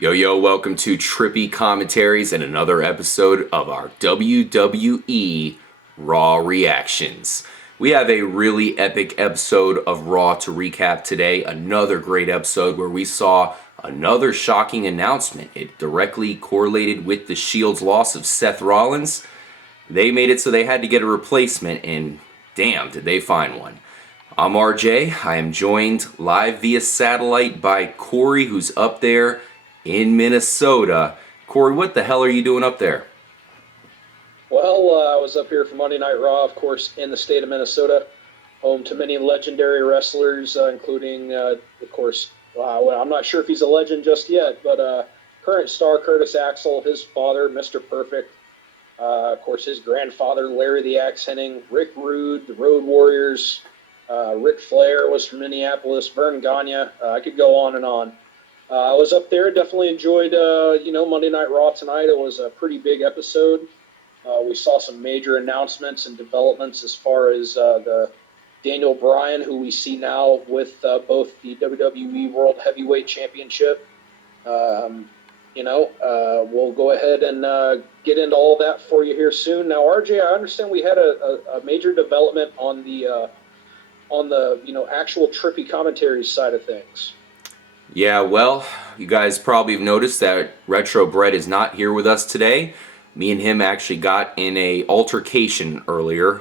Yo, yo, welcome to Trippy Commentaries and another episode of our WWE Raw Reactions. We have a really epic episode of Raw to recap today. Another great episode where we saw another shocking announcement. It directly correlated with the Shield's loss of Seth Rollins. They made it so they had to get a replacement, and damn, did they find one. I'm RJ. I am joined live via satellite by Corey, who's up there in Minnesota. Corey, what the hell are you doing up there? Well, I was up here for Monday Night Raw, of course, in the state of Minnesota, home to many legendary wrestlers, including, of course, I'm not sure if he's a legend just yet, but current star Curtis Axel, his father, Mr. Perfect, of course, his grandfather, Larry the Axe Hennig, Rick Rude, the Road Warriors, Ric Flair was from Minneapolis, Vern Gagne. I could go on and on. I was up there, definitely enjoyed, Monday Night Raw tonight. It was a pretty big episode. We saw some major announcements and developments as far as the Daniel Bryan, who we see now with both the WWE World Heavyweight Championship. We'll go ahead and get into all that for you here soon. Now, RJ, I understand we had a major development on the actual Trippy Commentaries side of things. Yeah, well, you guys probably have noticed that Retro Brett is not here with us today. Me and him actually got in a altercation earlier.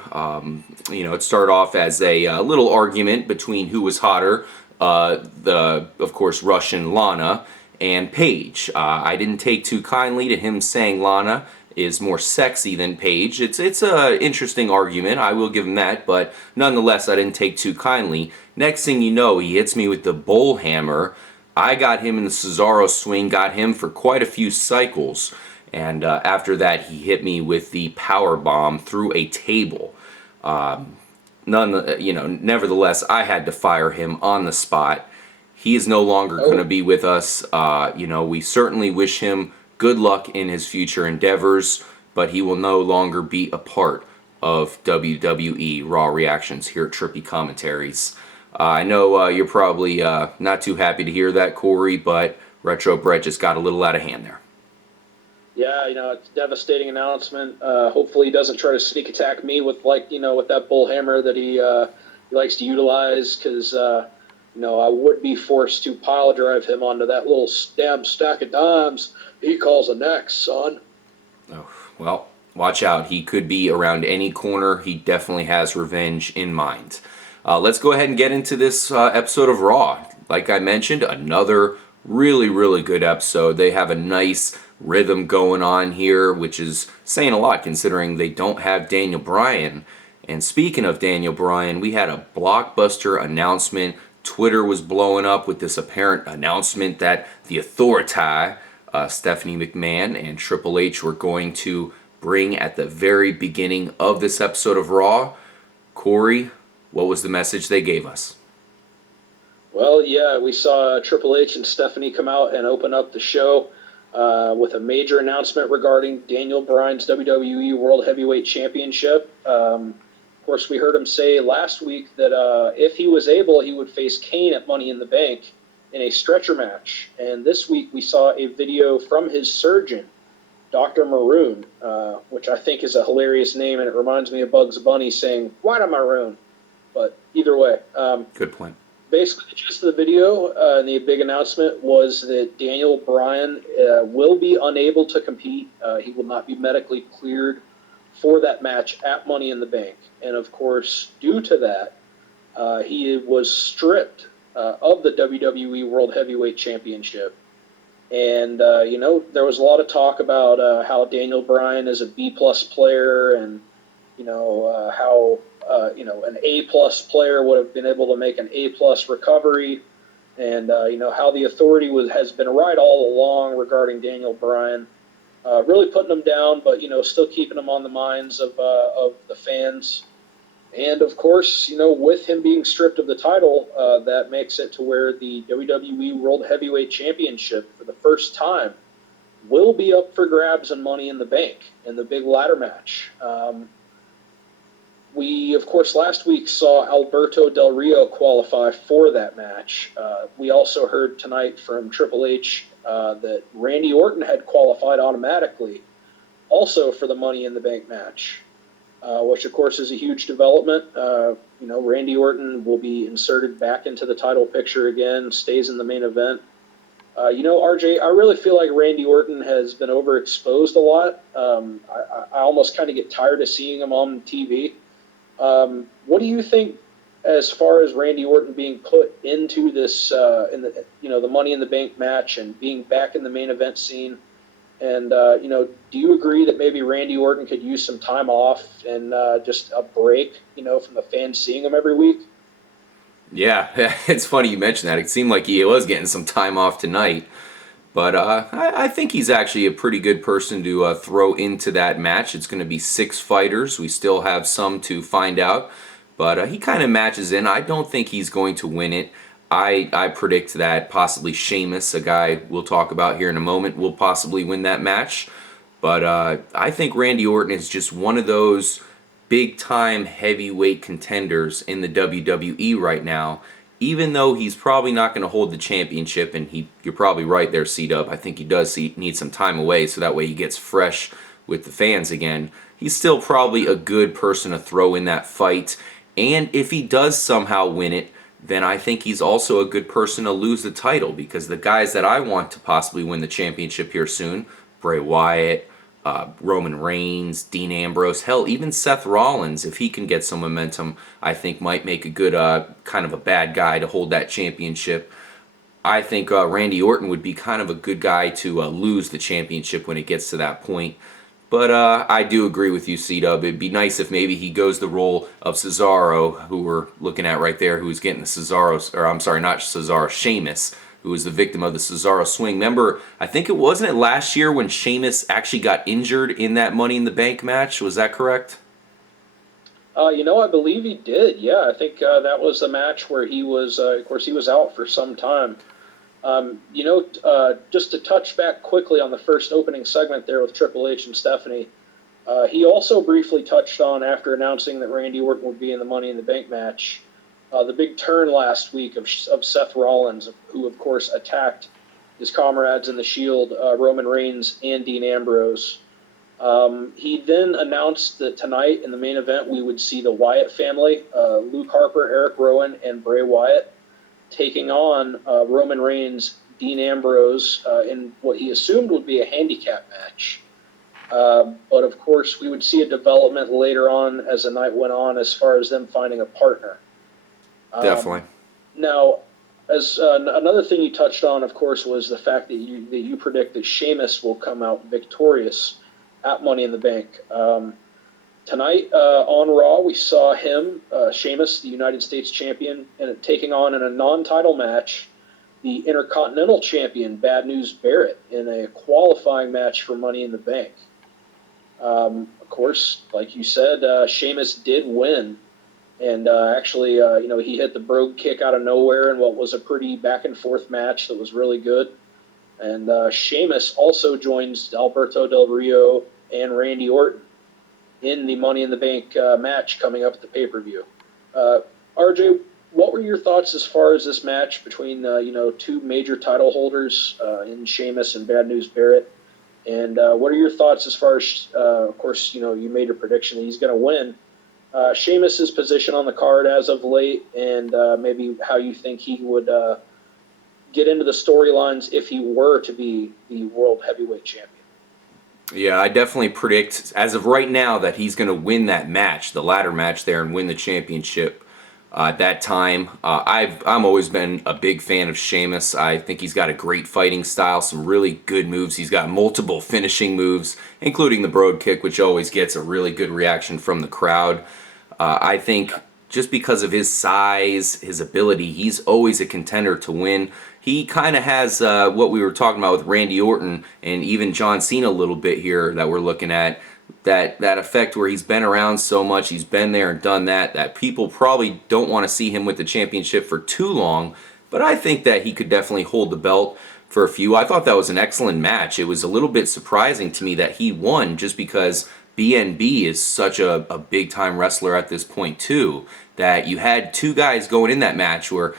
It started off as a little argument between who was hotter, of course, Russian Lana and Paige. I didn't take too kindly to him saying Lana is more sexy than Paige. It's an interesting argument, I will give him that, but nonetheless, I didn't take too kindly. Next thing you know, he hits me with the bull hammer. I got him in the Cesaro swing, got him for quite a few cycles, and after that, he hit me with the power bomb through a table. Nevertheless, I had to fire him on the spot. He is no longer going to be with us. We certainly wish him good luck in his future endeavors, but he will no longer be a part of WWE Raw Reactions here at Trippy Commentaries. I know you're probably not too happy to hear that, Corey, but Retro Brett just got a little out of hand there. Yeah, it's a devastating announcement. Hopefully he doesn't try to sneak attack me with that bull hammer that he likes to utilize, because I would be forced to pile drive him onto that little damn stack of dimes he calls a neck, son. Oh, well, watch out. He could be around any corner. He definitely has revenge in mind. Let's go ahead and get into this episode of Raw. Like I mentioned, another really, really good episode. They have a nice rhythm going on here, which is saying a lot considering they don't have Daniel Bryan. And speaking of Daniel Bryan, we had a blockbuster announcement. Twitter was blowing up with this apparent announcement that the Authority, Stephanie McMahon and Triple H, were going to bring at the very beginning of this episode of Raw. Corey, what was the message they gave us? Well, yeah, we saw Triple H and Stephanie come out and open up the show with a major announcement regarding Daniel Bryan's WWE World Heavyweight Championship. Of course, we heard him say last week that if he was able, he would face Kane at Money in the Bank in a stretcher match. And this week we saw a video from his surgeon, Dr. Maroon, which I think is a hilarious name, and it reminds me of Bugs Bunny saying, "Why not Maroon?" But either way. Good point. Basically, the gist of the video and the big announcement was that Daniel Bryan will be unable to compete. He will not be medically cleared for that match at Money in the Bank. And, of course, due to that, he was stripped of the WWE World Heavyweight Championship. And, there was a lot of talk about how Daniel Bryan is a B-plus player, and, how an A-plus player would have been able to make an A-plus recovery, and how the Authority has been right all along regarding Daniel Bryan, really putting him down, but still keeping him on the minds of the fans. And of course, with him being stripped of the title, that makes it to where the WWE World Heavyweight Championship, for the first time, will be up for grabs and Money in the Bank in the big ladder match. We, of course, last week saw Alberto Del Rio qualify for that match. We also heard tonight from Triple H that Randy Orton had qualified automatically also for the Money in the Bank match, which, of course, is a huge development. Randy Orton will be inserted back into the title picture again, stays in the main event. RJ, I really feel like Randy Orton has been overexposed a lot. I almost kind of get tired of seeing him on TV. What do you think as far as Randy Orton being put into this, the Money in the Bank match and being back in the main event scene? And, do you agree that maybe Randy Orton could use some time off and just a break, from the fans seeing him every week? Yeah, it's funny you mentioned that. It seemed like he was getting some time off tonight. But I think he's actually a pretty good person to throw into that match. It's going to be 6 fighters. We still have some to find out. But he kind of matches in. I don't think he's going to win it. I predict that possibly Sheamus, a guy we'll talk about here in a moment, will possibly win that match. But I think Randy Orton is just one of those big-time heavyweight contenders in the WWE right now. Even though he's probably not going to hold the championship, and you're probably right there, C-Dub. I think he does need some time away, so that way he gets fresh with the fans again. He's still probably a good person to throw in that fight. And if he does somehow win it, then I think he's also a good person to lose the title, because the guys that I want to possibly win the championship here soon, Bray Wyatt, Roman Reigns, Dean Ambrose, hell, even Seth Rollins, if he can get some momentum, I think might make a good kind of a bad guy to hold that championship. I think Randy Orton would be kind of a good guy to lose the championship when it gets to that point. But I do agree with you, C-Dub. It'd be nice if maybe he goes the role of Cesaro, who we're looking at right there, who's getting the Sheamus, who was the victim of the Cesaro swing. Remember, I think it wasn't last year when Sheamus actually got injured in that Money in the Bank match? Was that correct? I believe he did. Yeah, I think that was the match where he was, of course, he was out for some time. Just to touch back quickly on the first opening segment there with Triple H and Stephanie, he also briefly touched on, after announcing that Randy Orton would be in the Money in the Bank match, the big turn last week of Seth Rollins, who, of course, attacked his comrades in the Shield, Roman Reigns and Dean Ambrose. He then announced that tonight in the main event we would see the Wyatt family, Luke Harper, Eric Rowan, and Bray Wyatt, taking on Roman Reigns, Dean Ambrose, in what he assumed would be a handicap match. But, of course, we would see a development later on as the night went on as far as them finding a partner. Definitely. Now, as another thing you touched on, of course, was the fact that you predict that Sheamus will come out victorious at Money in the Bank. Tonight on Raw, we saw him, Sheamus, the United States champion, and taking on in a non-title match the Intercontinental champion, Bad News Barrett, in a qualifying match for Money in the Bank. Of course, like you said, Sheamus did win. And actually, he hit the brogue kick out of nowhere in what was a pretty back-and-forth match that was really good. And Sheamus also joins Alberto Del Rio and Randy Orton in the Money in the Bank match coming up at the pay-per-view. RJ, what were your thoughts as far as this match between, two major title holders in Sheamus and Bad News Barrett? And what are your thoughts as far as, of course, you made a prediction that he's going to win. Sheamus' position on the card as of late, and maybe how you think he would get into the storylines if he were to be the World Heavyweight Champion. Yeah, I definitely predict, as of right now, that he's going to win that match, the ladder match there, and win the championship at that time. I'm always been a big fan of Sheamus. I think he's got a great fighting style, some really good moves. He's got multiple finishing moves, including the brogue kick, which always gets a really good reaction from the crowd. I think just because of his size, his ability, he's always a contender to win. He kind of has what we were talking about with Randy Orton and even John Cena a little bit here that we're looking at, that effect where he's been around so much, he's been there and done that people probably don't want to see him with the championship for too long, but I think that he could definitely hold the belt for a few. I thought that was an excellent match. It was a little bit surprising to me that he won just because BNB is such a big time wrestler at this point too, that you had two guys going in that match where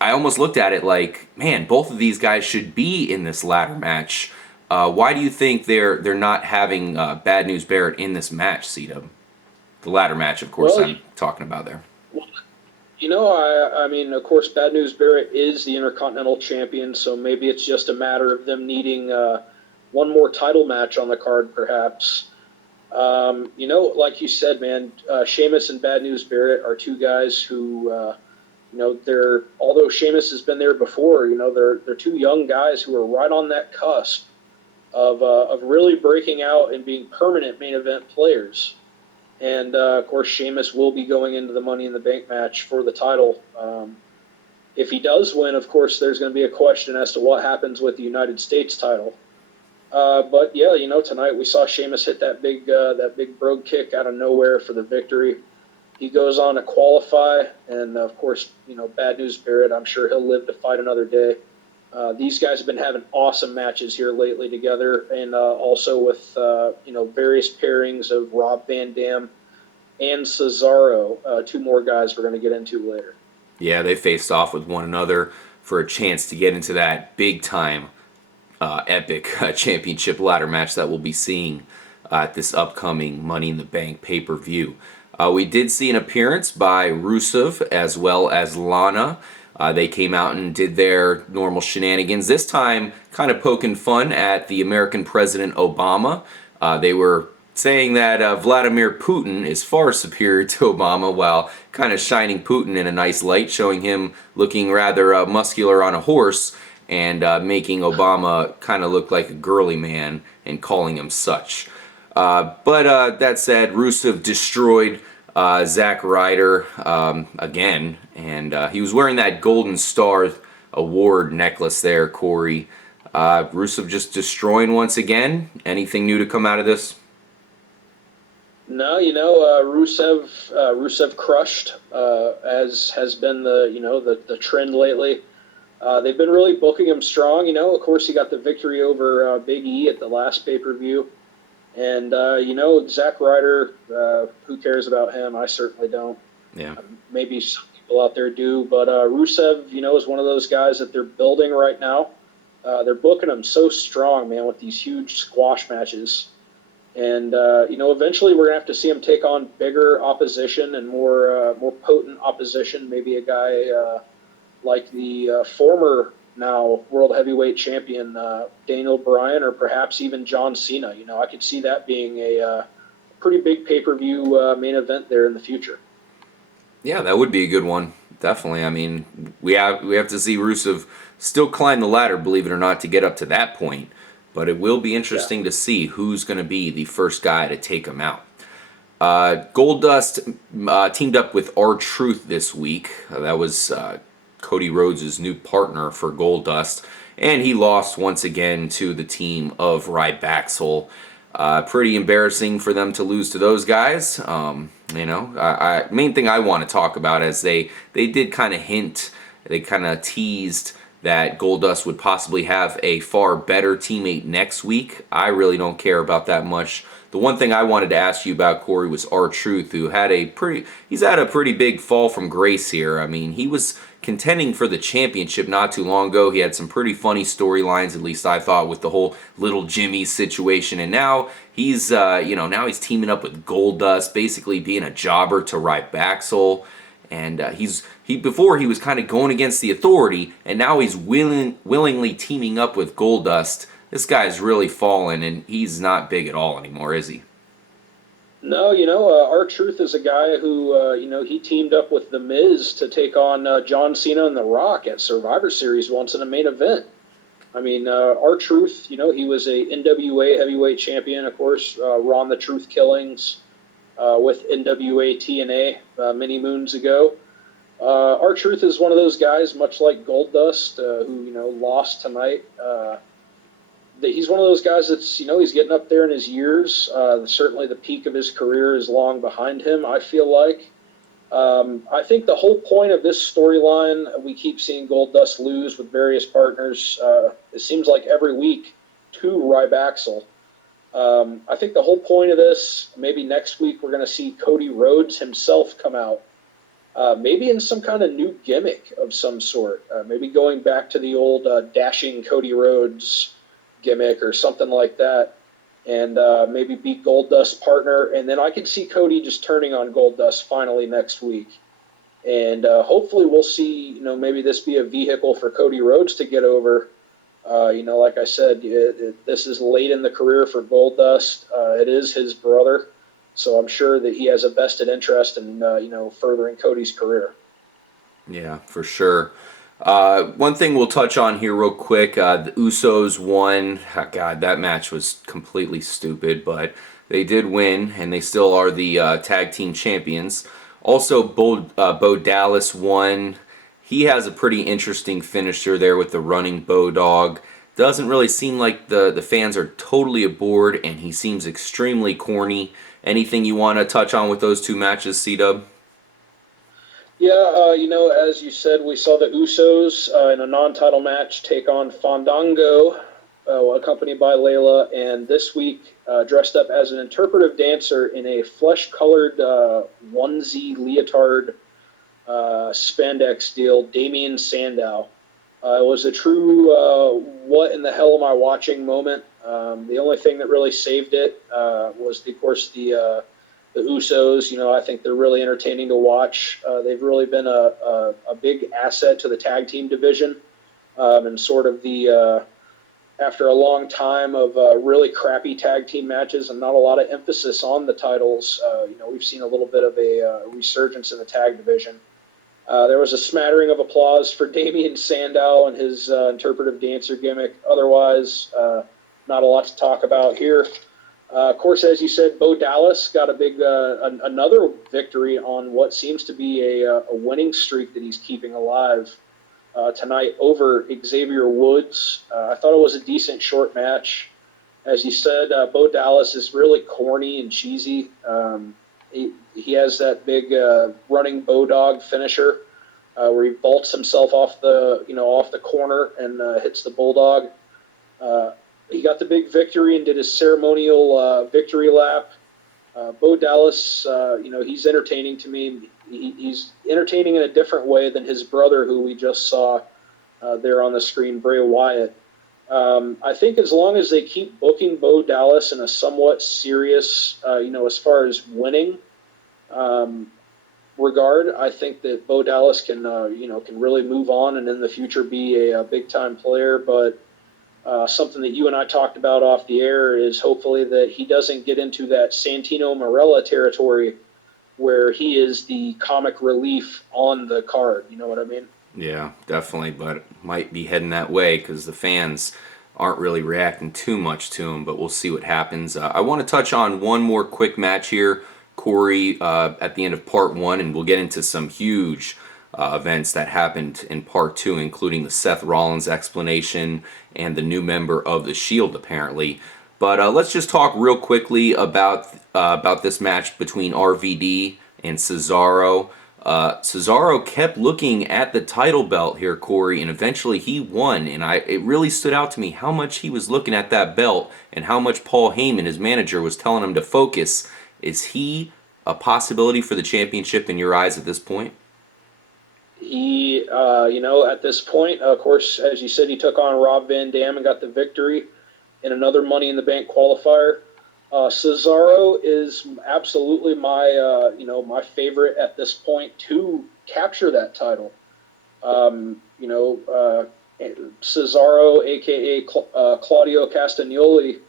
I almost looked at it like, man, both of these guys should be in this ladder match. Why do you think they're not having Bad News Barrett in this match, C-Dub? The ladder match, of course, I'm talking about there. I mean, of course, Bad News Barrett is the Intercontinental Champion, so maybe it's just a matter of them needing one more title match on the card, perhaps. Like you said, man, Sheamus and Bad News Barrett are two guys who, although Sheamus has been there before, they're two young guys who are right on that cusp of really breaking out and being permanent main event players. And, of course, Sheamus will be going into the Money in the Bank match for the title. If he does win, of course, there's going to be a question as to what happens with the United States title. But, yeah, tonight we saw Sheamus hit that big brogue kick out of nowhere for the victory. He goes on to qualify, and, of course, Bad News Barrett, I'm sure he'll live to fight another day. These guys have been having awesome matches here lately together, and also with various pairings of Rob Van Dam and Cesaro, two more guys we're going to get into later. Yeah, they faced off with one another for a chance to get into that big-time epic championship ladder match that we'll be seeing at this upcoming Money in the Bank pay-per-view. We did see an appearance by Rusev as well as Lana. They came out and did their normal shenanigans, this time kind of poking fun at the American President Obama. They were saying that Vladimir Putin is far superior to Obama, while kind of shining Putin in a nice light, showing him looking rather muscular on a horse, and making Obama kind of look like a girly man and calling him such. But that said, Rusev destroyed Zack Ryder again, and he was wearing that Golden Star Award necklace there, Corey. Rusev just destroying once again. Anything new to come out of this? No, Rusev crushed, as has been the trend lately. They've been really booking him strong. Of course, he got the victory over Big E at the last pay-per-view. And, Zack Ryder, who cares about him? I certainly don't. Yeah. Maybe some people out there do. But Rusev, is one of those guys that they're building right now. They're booking him so strong, man, with these huge squash matches. And, eventually we're going to have to see him take on bigger opposition and more potent opposition. Maybe a guy like the former now World Heavyweight Champion Daniel Bryan, or perhaps even John Cena. I could see that being a pretty big pay-per-view main event there in the future. Yeah, that would be a good one. Definitely. I mean, we have to see Rusev still climb the ladder, believe it or not, to get up to that point. But it will be interesting to see who's going to be the first guy to take him out. Goldust teamed up with RTruth this week. That was Cody Rhodes' new partner for Goldust, and he lost once again to the team of Rybaxel. Pretty embarrassing for them to lose to those guys. Main thing I want to talk about is they did kind of hint, they kind of teased that Goldust would possibly have a far better teammate next week. I really don't care about that much. The one thing I wanted to ask you about, Corey, was RTruth, who had he's had a pretty big fall from grace here. I mean, he was contending for the championship not too long ago. He had some pretty funny storylines, at least I thought, with the whole Little Jimmy situation. And now he's, now he's teaming up with Goldust, basically being a jobber to Rybaxel. And before he was kind of going against the authority, and now he's willingly teaming up with Goldust. This guy's really fallen, and he's not big at all anymore, is he? No, RTruth is a guy who, he teamed up with The Miz to take on John Cena and The Rock at Survivor Series once in a main event. I mean, RTruth, he was a NWA heavyweight champion, of course, Ron the Truth Killings with NWA TNA many moons ago. RTruth is one of those guys, much like Goldust, who, lost tonight. He's one of those guys that's, he's getting up there in his years. Certainly the peak of his career is long behind him, I feel like. I think the whole point of this storyline, we keep seeing Goldust lose with various partners, it seems like every week, to Rybaxel. I think the whole point of this, maybe next week we're going to see Cody Rhodes himself come out, maybe in some kind of new gimmick of some sort, maybe going back to the old dashing Cody Rhodes gimmick or something like that, and maybe beat Goldust's partner, and then I could see Cody just turning on Goldust finally next week. And hopefully we'll see, maybe this be a vehicle for Cody Rhodes to get over. Like I said, this is late in the career for Goldust. It is his brother, so I'm sure that he has a vested interest in, furthering Cody's career. Yeah, for sure. One thing we'll touch on here real quick, the Usos won. Oh, God, that match was completely stupid, but they did win, and they still are the tag team champions. Also, Bo Dallas won. He has a pretty interesting finisher there with the running Bodog. Doesn't really seem like the fans are totally aboard, and he seems extremely corny. Anything you want to touch on with those two matches, C-Dub? Yeah, as you said, we saw the Usos in a non-title match take on Fandango, accompanied by Layla, and this week dressed up as an interpretive dancer in a flesh-colored onesie leotard spandex deal, Damien Sandow. It was a true what in the hell am I watching moment. The only thing that really saved it was, of course, the Usos. I think they're really entertaining to watch. They've really been a big asset to the tag team division, and sort of the after a long time of really crappy tag team matches and not a lot of emphasis on the titles. We've seen a little bit of a resurgence in the tag division. There was a smattering of applause for Damien Sandow and his interpretive dancer gimmick. Otherwise, not a lot to talk about here. Of course, as you said, Bo Dallas got a big another victory on what seems to be a winning streak that he's keeping alive tonight over Xavier Woods. I thought it was a decent short match. As you said, Bo Dallas is really corny and cheesy. He has that big running Bodog finisher where he vaults himself off the corner and hits the Bulldog. He got the big victory and did his ceremonial victory lap. Bo Dallas, he's entertaining to me. He's entertaining in a different way than his brother, who we just saw there on the screen, Bray Wyatt. I think as long as they keep booking Bo Dallas in a somewhat serious, as far as winning regard, I think that Bo Dallas can really move on and in the future be a big time player. But something that you and I talked about off the air is hopefully that he doesn't get into that Santino Marella territory where he is the comic relief on the card. You know what I mean? Yeah, definitely, but might be heading that way because the fans aren't really reacting too much to him, but we'll see what happens. I want to touch on one more quick match here, Corey, at the end of part one, and we'll get into some huge events that happened in part two, including the Seth Rollins explanation and the new member of the Shield, apparently. But let's just talk real quickly about this match between RVD and Cesaro. Cesaro kept looking at the title belt here, Corey, and eventually he won. And it really stood out to me how much he was looking at that belt and how much Paul Heyman, his manager, was telling him to focus. Is he a possibility for the championship in your eyes at this point? He, at this point, of course, as you said, he took on Rob Van Dam and got the victory in another Money in the Bank qualifier. Cesaro is absolutely my favorite at this point to capture that title. Cesaro, aka Claudio Castagnoli,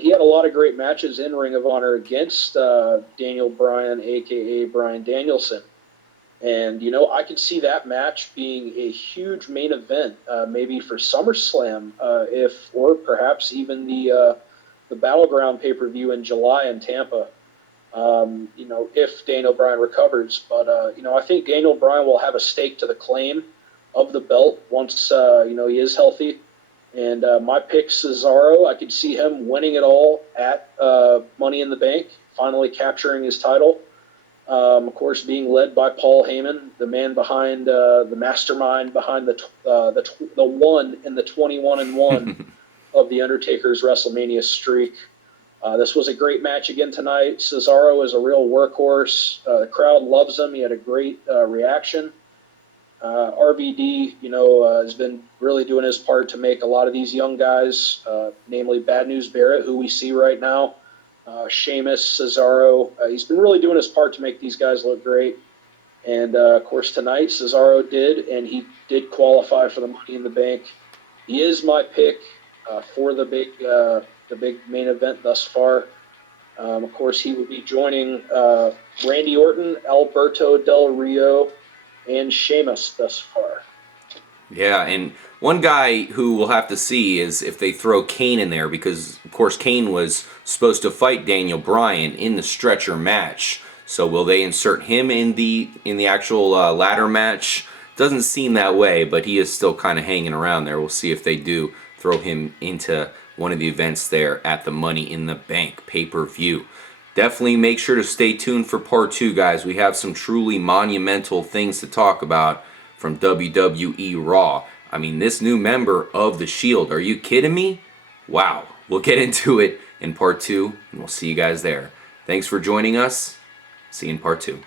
he had a lot of great matches in Ring of Honor against Daniel Bryan, aka Bryan Danielson. And, I could see that match being a huge main event, maybe for SummerSlam, or perhaps even the Battleground pay-per-view in July in Tampa, if Daniel Bryan recovers. But, I think Daniel Bryan will have a stake to the claim of the belt once, he is healthy. And my pick, Cesaro, I could see him winning it all at Money in the Bank, finally capturing his title. Of course, being led by Paul Heyman, the man behind the mastermind behind the one in the 21-1 of the Undertaker's WrestleMania streak. This was a great match again tonight. Cesaro is a real workhorse. The crowd loves him. He had a great reaction. RVD, has been really doing his part to make a lot of these young guys, namely Bad News Barrett, who we see right now, Sheamus, Cesaro. He's been really doing his part to make these guys look great. And, of course, tonight Cesaro did, and he did qualify for the Money in the Bank. He is my pick for the big main event thus far. Of course, he will be joining Randy Orton, Alberto Del Rio, and Sheamus thus far. Yeah, and one guy who we'll have to see is if they throw Kane in there, because of course Kane was supposed to fight Daniel Bryan in the stretcher match. So will they insert him in the actual ladder match? Doesn't seem that way, but he is still kind of hanging around there. We'll see if they do throw him into one of the events there at the Money in the Bank pay-per-view. Definitely make sure to stay tuned for part 2, guys. We have some truly monumental things to talk about from WWE Raw. I mean, this new member of The Shield. Are you kidding me? Wow. We'll get into it in part 2, and we'll see you guys there. Thanks for joining us. See you in part 2.